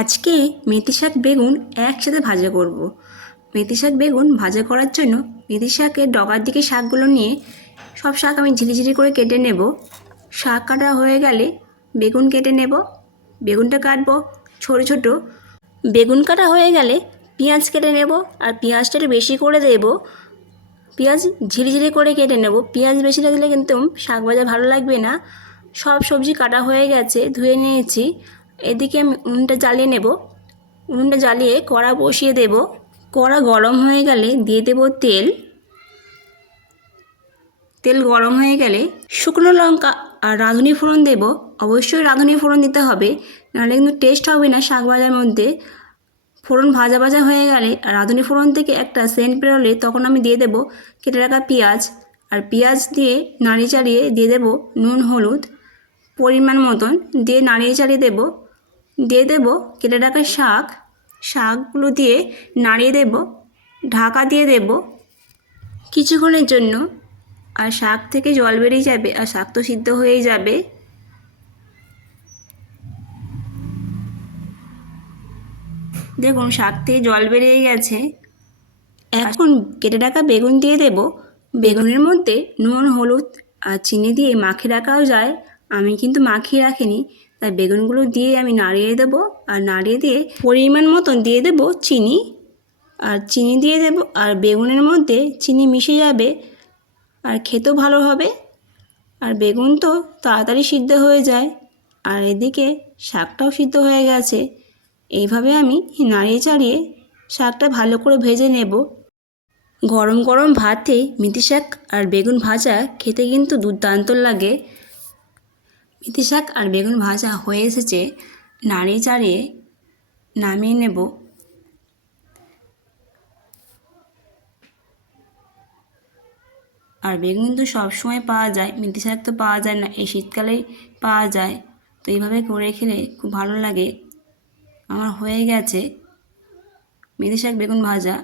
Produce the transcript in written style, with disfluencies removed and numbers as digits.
আজকে মেথি শাক বেগুন একসাথে ভাজা করব। মেথি শাক বেগুন ভাজা করার জন্য মেথি শাকের ডগার দিকে শাকগুলো নিয়ে সব শাক আমি ঝিরিঝিরি করে কেটে নেব। শাক কাটা হয়ে গেলে বেগুন কেটে নেব। বেগুনটা কাটবো ছোট ছোট। বেগুন কাটা হয়ে গেলে পেঁয়াজ কেটে নেব, আর পেঁয়াজটা একটু বেশি করে দেব। পেঁয়াজ ঝিরিঝিরি করে কেটে নেব। পেঁয়াজ বেশি না দিলে কিন্তু শাক ভাজা ভালো লাগবে না। সব সবজি কাটা হয়ে গেছে, ধুয়ে নিয়েছি। এদিকে আমি উনুনটা জ্বালিয়ে নেব। উনুনটা জ্বালিয়ে কড়া বসিয়ে দেব। কড়া গরম হয়ে গেলে দিয়ে দেব তেল। তেল গরম হয়ে গেলে শুকনো লঙ্কা আর রাঁধুনি ফোড়ন দেব। অবশ্যই রাঁধুনি ফোড়ন দিতে হবে, নাহলে কিন্তু টেস্ট হবে না শাক ভাজার মধ্যে। ফোড়ন ভাজা ভাজা হয়ে গেলে আর রাঁধুনি ফোড়ন থেকে একটা সেন্ট বেরোলে তখন আমি দিয়ে দেব কেটে রাখা পেঁয়াজ। আর পেঁয়াজ দিয়ে নাড়িয়ে চাড়িয়ে দিয়ে দেব নুন হলুদ পরিমাণ মতন, দিয়ে নাড়িয়ে চাড়িয়ে দেব। দিয়ে দেব কেটে রাখা শাকগুলো দিয়ে নাড়িয়ে দেব। ঢাকা দিয়ে দেব কিছুক্ষণের জন্য। আর শাক থেকে জল বেরিয়ে যাবে, আর শাক তো সিদ্ধ হয়েই যাবে। দেখুন শাক থেকে জল বেরিয়ে গেছে। এখন কেটে রাখা বেগুন দিয়ে দেব। বেগুনের মধ্যে নুন হলুদ আর চিনি দিয়ে মাখিয়ে রাখাও যায়, আমি কিন্তু মাখিয়ে রাখিনি। তাই বেগুনগুলো দিয়ে আমি নাড়িয়ে দেব। আর নাড়িয়ে দিয়ে পরিমাণ মতন দিয়ে দেব চিনি। আর চিনি দিয়ে দেব, আর বেগুনের মধ্যে চিনি মিশে যাবে আর খেতেও ভালো হবে। আর বেগুন তো তাড়াতাড়ি সিদ্ধ হয়ে যায়। আর এদিকে শাকটাও সিদ্ধ হয়ে গেছে। এইভাবে আমি নাড়িয়ে চাড়িয়ে শাকটা ভালো করে ভেজে নেব। গরম গরম ভাতে মেথি শাক আর বেগুন ভাজা খেতে কিন্তু দুর্দান্ত লাগে। মেথি শাক আর বেগুন ভাজা হয়ে এসেছে, নাড়িয়ে চাড়িয়ে নামিয়ে নেব। আর বেগুন তো সবসময় পাওয়া যায়, মেথি শাক তো পাওয়া যায় না, এই শীতকালেই পাওয়া যায়। তো এইভাবে করে খেলে খুব ভালো লাগে। আমার হয়ে গেছে মেথি শাক বেগুন ভাজা।